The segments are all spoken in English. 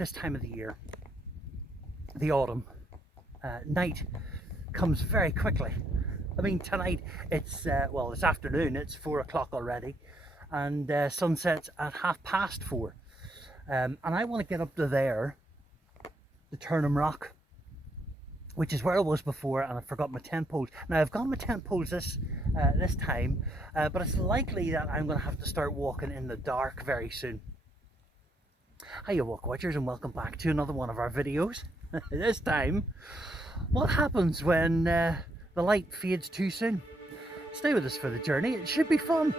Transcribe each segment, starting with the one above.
this time of the year, the autumn, night comes very quickly. I mean, tonight it's, well, this afternoon, it's 4 o'clock already, and sunsets at 4:30. And I want to get up to there, the Turnham Rock, which is where I was before, and I forgot my tent poles. Now I've got my tent poles this time, but it's likely that I'm going to have to start walking in the dark very soon. Hiya Walk Watchers, and welcome back to another one of our videos. This time, what happens when the light fades too soon? Stay with us for the journey, it should be fun.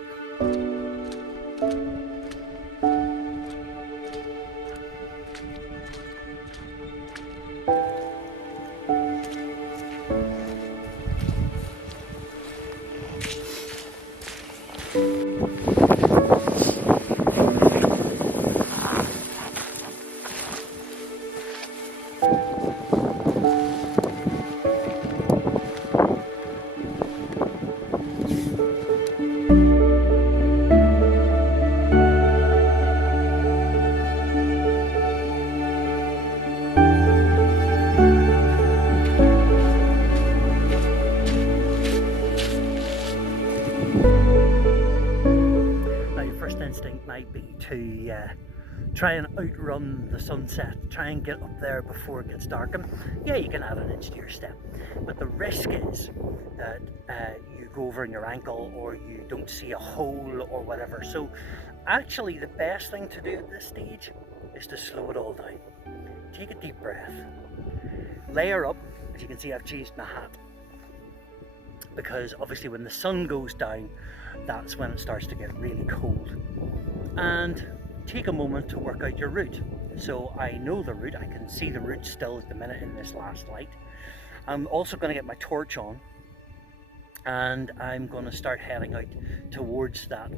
Instinct might be to try and outrun the sunset, try and get up there before it gets dark, and yeah, you can add an inch to your step, but the risk is that you go over in your ankle, or you don't see a hole or whatever. So actually the best thing to do at this stage is to slow it all down. Take a deep breath, layer up. As you can see, I've changed my hat, because obviously when the sun goes down, that's when it starts to get really cold. And take a moment to work out your route. So I know the route, I can see the route still at the minute in this last light. I'm also going to get my torch on, and I'm going to start heading out towards that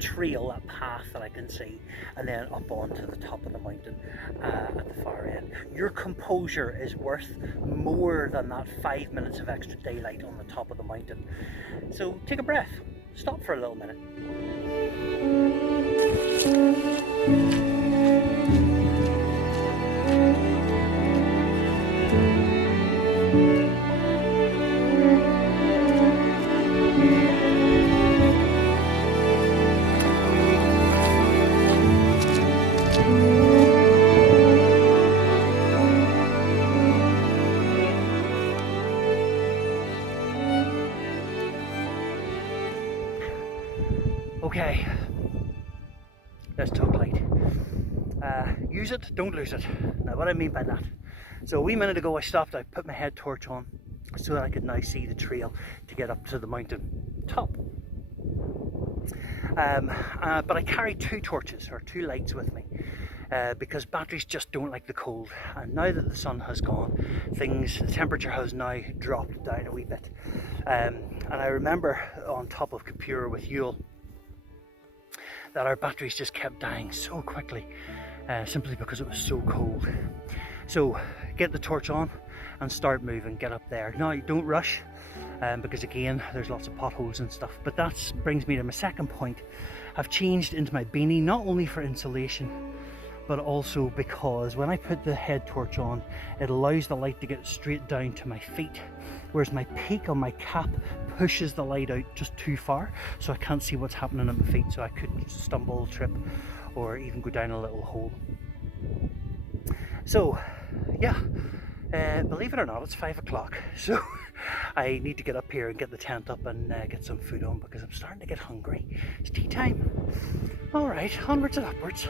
trail, that path that I can see, and then up onto the top of the mountain at the far end. Your composure is worth more than that 5 minutes of extra daylight on the top of the mountain. So take a breath, stop for a little minute. Okay, let's talk light. Use it, don't lose it. Now what I mean by that, so a wee minute ago I stopped, I put my head torch on so that I could now see the trail to get up to the mountain top. But I carry 2 torches, or 2 lights with me, because batteries just don't like the cold. And now that the sun has gone, the temperature has now dropped down a wee bit. And I remember on top of Capura with Yule, that our batteries just kept dying so quickly, simply because it was so cold. So get the torch on and start moving, get up there. Now don't rush, because again there's lots of potholes and stuff. But that brings me to my second point. I've changed into my beanie, not only for insulation, but also because when I put the head torch on, it allows the light to get straight down to my feet, whereas my peak on my cap pushes the light out just too far, so I can't see what's happening at my feet, so I could stumble, trip, or even go down a little hole. So yeah, believe it or not, it's 5 o'clock, so I need to get up here and get the tent up and get some food on, because I'm starting to get hungry. It's tea time. Alright, onwards and upwards.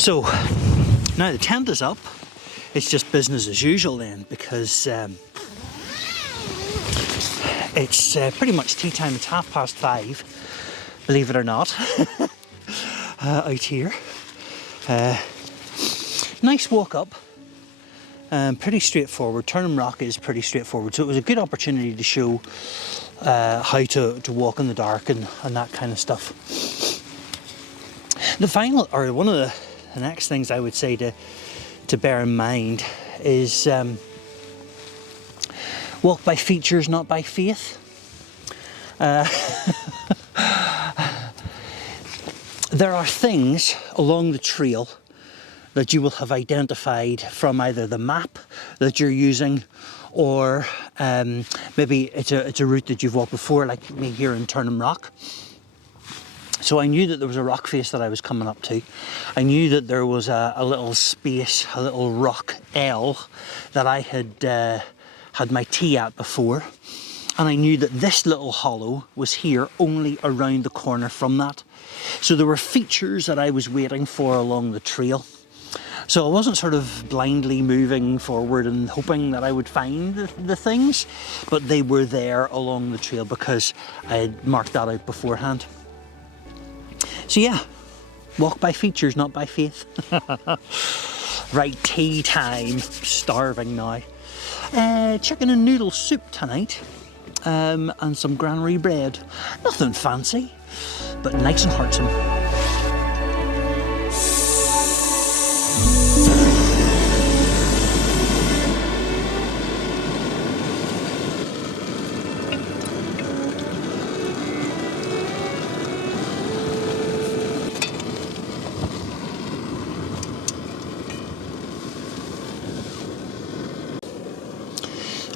So now the tent is up. It's just business as usual then, because it's pretty much tea time. It's 5:30, believe it or not, out here. Nice walk up, pretty straightforward. Turnham Rock is pretty straightforward, so it was a good opportunity to show how to walk in the dark and that kind of stuff. The final, or one of the next things I would say to bear in mind is walk by features, not by faith. There are things along the trail that you will have identified from either the map that you're using, or maybe it's a route that you've walked before, like me here in Turnham Rock. So I knew that there was a rock face that I was coming up to. I knew that there was a little space, a little rock L that I had my tea at before. And I knew that this little hollow was here, only around the corner from that. So there were features that I was waiting for along the trail. So I wasn't sort of blindly moving forward and hoping that I would find the things, but they were there along the trail because I had marked that out beforehand. So yeah, walk by features, not by faith. Right, tea time. Starving now. Chicken and noodle soup tonight, and some granary bread. Nothing fancy, but nice and heartsome.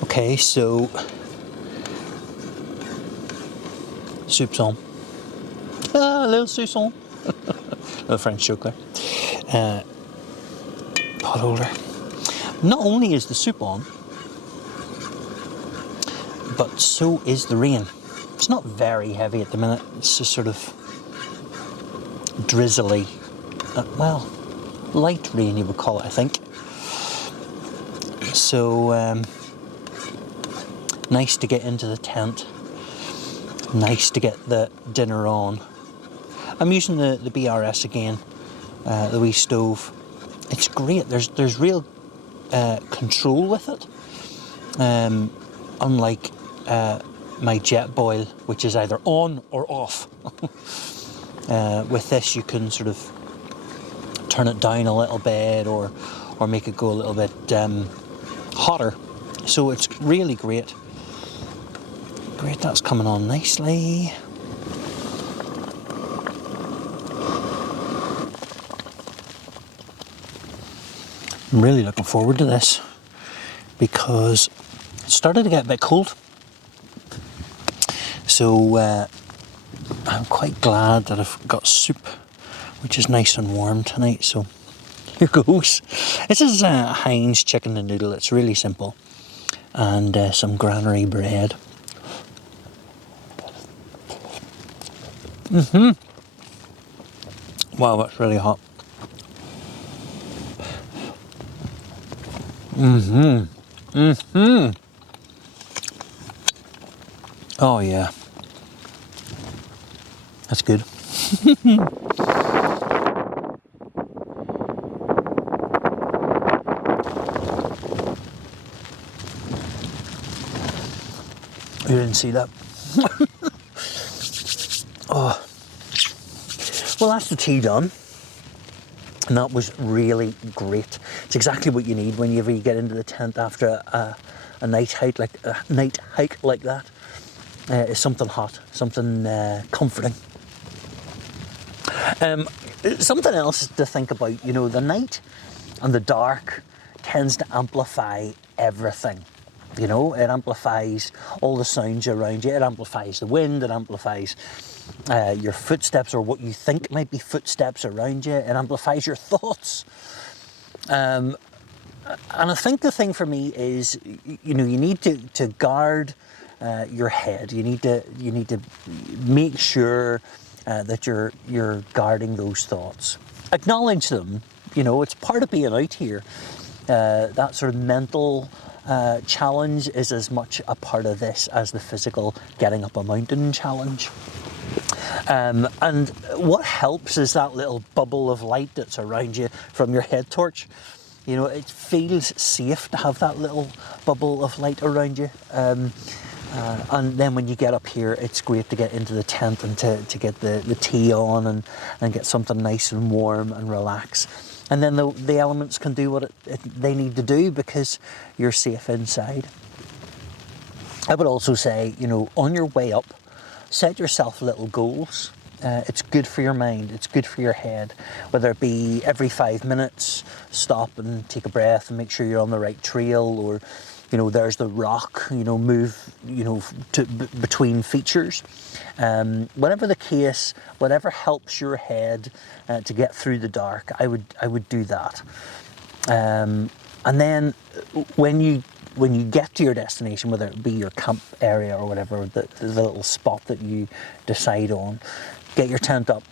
Okay, so soup's on. A little soup's on. Little French joke there. Pot holder. Not only is the soup on, but so is the rain. It's not very heavy at the minute. It's just sort of drizzly. Well, light rain you would call it, I think. So, nice to get into the tent. Nice to get the dinner on. I'm using the BRS again, the wee stove. It's great. There's real control with it. Unlike my jet boil, which is either on or off. With this, you can sort of turn it down a little bit, or make it go a little bit hotter. So it's really great. Great, that's coming on nicely. I'm really looking forward to this because it started to get a bit cold. So I'm quite glad that I've got soup, which is nice and warm tonight. So here goes. This is Heinz chicken and noodle. It's really simple. And some granary bread. Wow, that's really hot. Oh yeah. That's good. You didn't see that. Oh. Well, that's the tea done. And that was really great. It's exactly what you need whenever you get into the tent after a night hike like that. Is something hot, something comforting. Something else to think about, you know, the night and the dark tends to amplify everything. You know, it amplifies all the sounds around you. It amplifies the wind. It amplifies your footsteps, or what you think might be footsteps around you. It amplifies your thoughts. And I think the thing for me is, you know, you need to guard your head. You need to make sure that you're guarding those thoughts. Acknowledge them, You know, it's part of being out here. That sort of mental challenge is as much a part of this as the physical getting up a mountain challenge. And what helps is that little bubble of light that's around you from your head torch. You know, it feels safe to have that little bubble of light around you. And then when you get up here, it's great to get into the tent and to get the tea on and get something nice and warm and relax. And then the elements can do what they need to do because you're safe inside. I would also say, you know, on your way up, set yourself little goals. It's good for your mind, it's good for your head, whether it be every 5 minutes, stop and take a breath and make sure you're on the right trail, or, you know, there's the rock, you know, move, you know, between features. Whatever the case, whatever helps your head to get through the dark, I would do that. And then when you get to your destination, whether it be your camp area or whatever, the little spot that you decide on, get your tent up,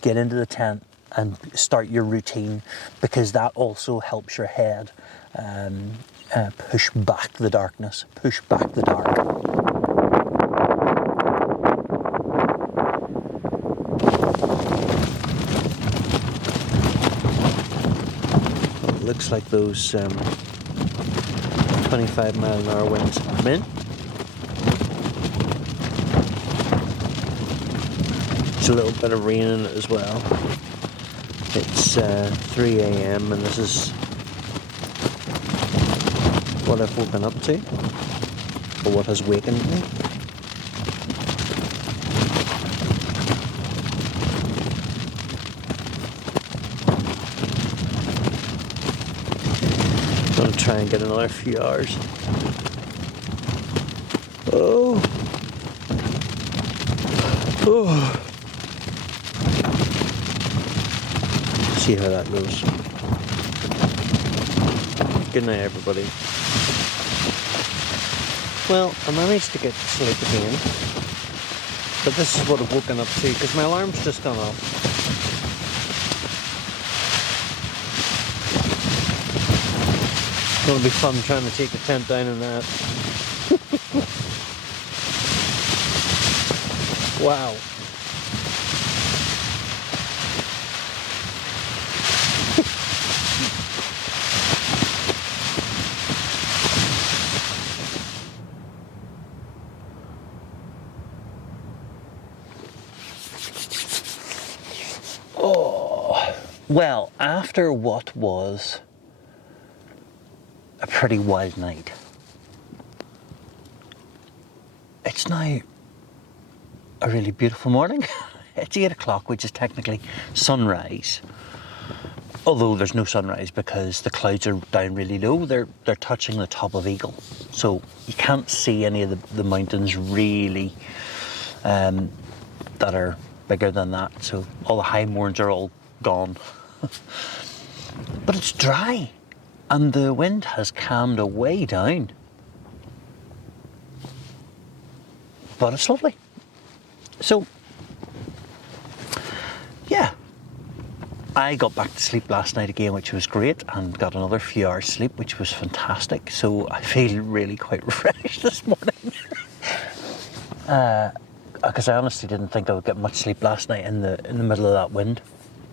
get into the tent and start your routine, because that also helps your head push back the darkness, push back the dark. Well, it looks like those 25-mile-an-hour winds come in. There's a little bit of rain in it as well. It's 3 a.m. and this is what I've woken up to, or what has wakened me. I'm going to try and get another few hours. Oh. Oh. See how that goes. Good night, everybody. Well, I managed to get to sleep again, but this is what I've woken up to because my alarm's just gone off. It's going to be fun trying to take the tent down in that. Wow. Oh, well, after what was a pretty wild night, it's now a really beautiful morning. It's 8 o'clock, which is technically sunrise. Although there's no sunrise because the clouds are down really low. They're touching the top of Eagle. So you can't see any of the mountains really that are bigger than that. So all the high Mournes are all gone. But it's dry and the wind has calmed way down. But it's lovely. So, yeah, I got back to sleep last night again, which was great, and got another few hours sleep, which was fantastic. So I feel really quite refreshed this morning. Because I honestly didn't think I would get much sleep last night in the middle of that wind.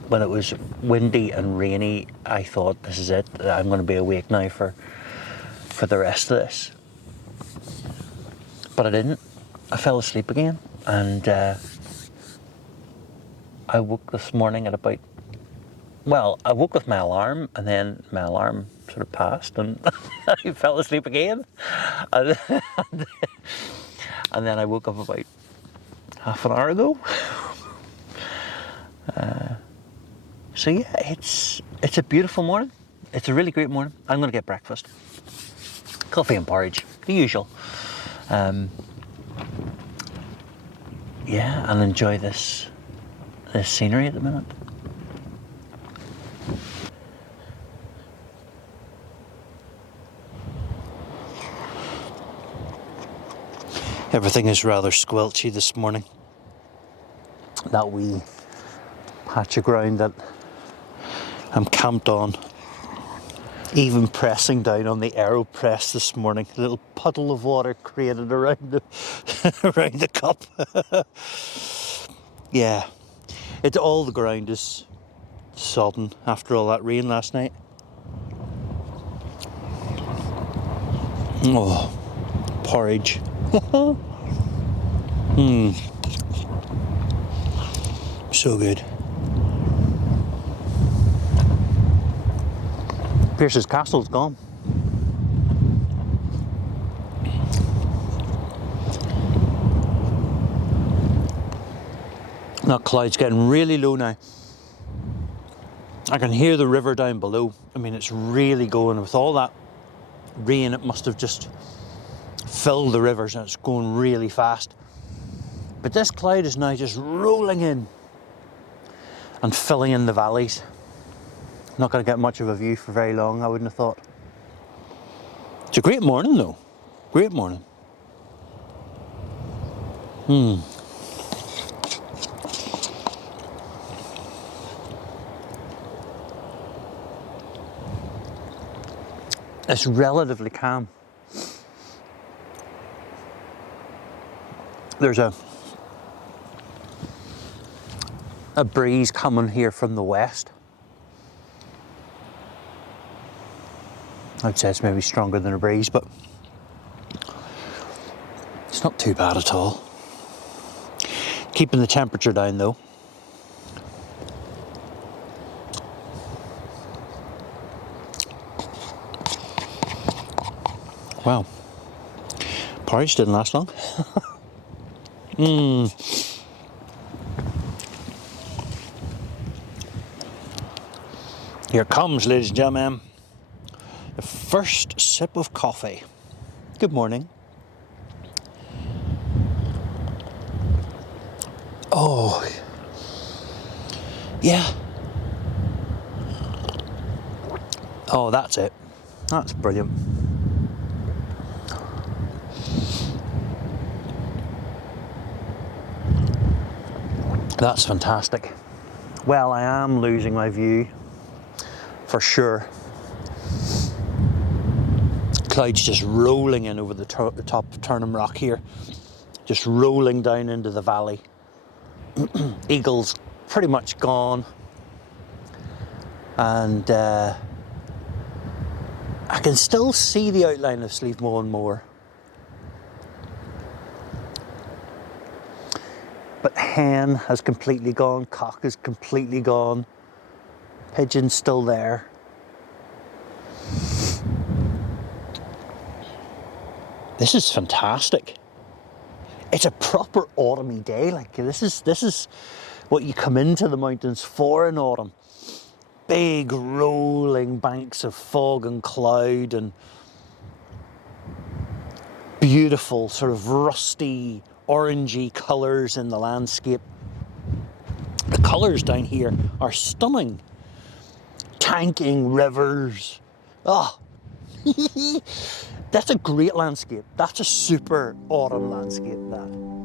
When it was windy and rainy, I thought, this is it. I'm going to be awake now for the rest of this. But I didn't. I fell asleep again. And I woke this morning at about, well, I woke with my alarm, and then my alarm sort of passed, and I fell asleep again. And then I woke up about half an hour ago. So yeah, it's a beautiful morning. It's a really great morning. I'm going to get breakfast. Coffee and porridge, the usual. Yeah, and enjoy this scenery at the minute. Everything is rather squelchy this morning. That wee patch of ground that I'm camped on, even pressing down on the AeroPress this morning. A little puddle of water created around the around the cup. Yeah, it's all the ground is sodden after all that rain last night. Oh, porridge. So good. Pierce's castle's gone. That cloud's getting really low now. I can hear the river down below. I mean, it's really going. With all that rain, it must have just filled the rivers and it's going really fast. But this cloud is now just rolling in and filling in the valleys. Not going to get much of a view for very long, I wouldn't have thought. It's a great morning though. Great morning. It's relatively calm. There's a breeze coming here from the west. I'd say it's maybe stronger than a breeze, but it's not too bad at all. Keeping the temperature down though. Wow, porridge didn't last long. Here comes, ladies and gentlemen, the first sip of coffee. Good morning. Oh, yeah. Oh, that's it. That's brilliant. That's fantastic. Well, I am losing my view, for sure. Clouds just rolling in over the top of Turnham Rock here, just rolling down into the valley. Eagle's pretty much gone, and I can still see the outline of Slieve Moor. But hen has completely gone, cock is completely gone, pigeon's still there. This is fantastic. It's a proper autumny day. Like this is what you come into the mountains for in autumn. Big rolling banks of fog and cloud and beautiful sort of rusty orangey colours in the landscape. The colours down here are stunning. Tanking rivers. Oh, that's a great landscape. That's a super autumn landscape, that.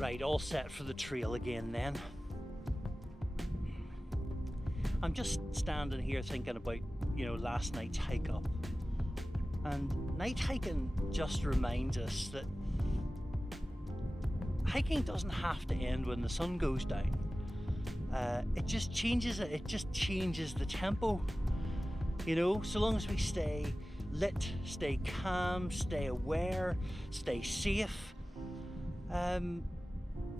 Right, all set for the trail again then. I'm just standing here thinking about, last night's hike up. And night hiking just reminds us that hiking doesn't have to end when the sun goes down. It just changes it. It just changes the tempo. So long as we stay lit, stay calm, stay aware, stay safe.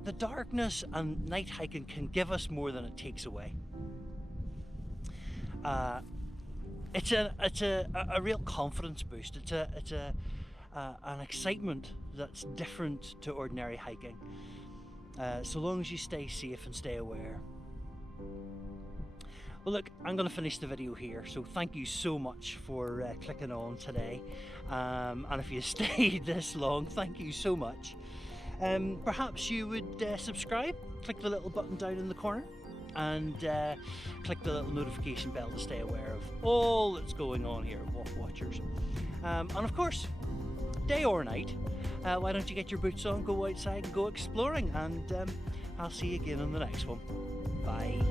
The darkness and night hiking can give us more than it takes away. It's a real confidence boost. It's an excitement that's different to ordinary hiking. So long as you stay safe and stay aware. Well look, I'm going to finish the video here, so thank you so much for clicking on today, and if you stayed this long, thank you so much. Perhaps you would subscribe, click the little button down in the corner, and click the little notification bell to stay aware of all that's going on here at Walk Watchers. And of course, day or night, why don't you get your boots on, go outside and go exploring, and I'll see you again on the next one. Bye.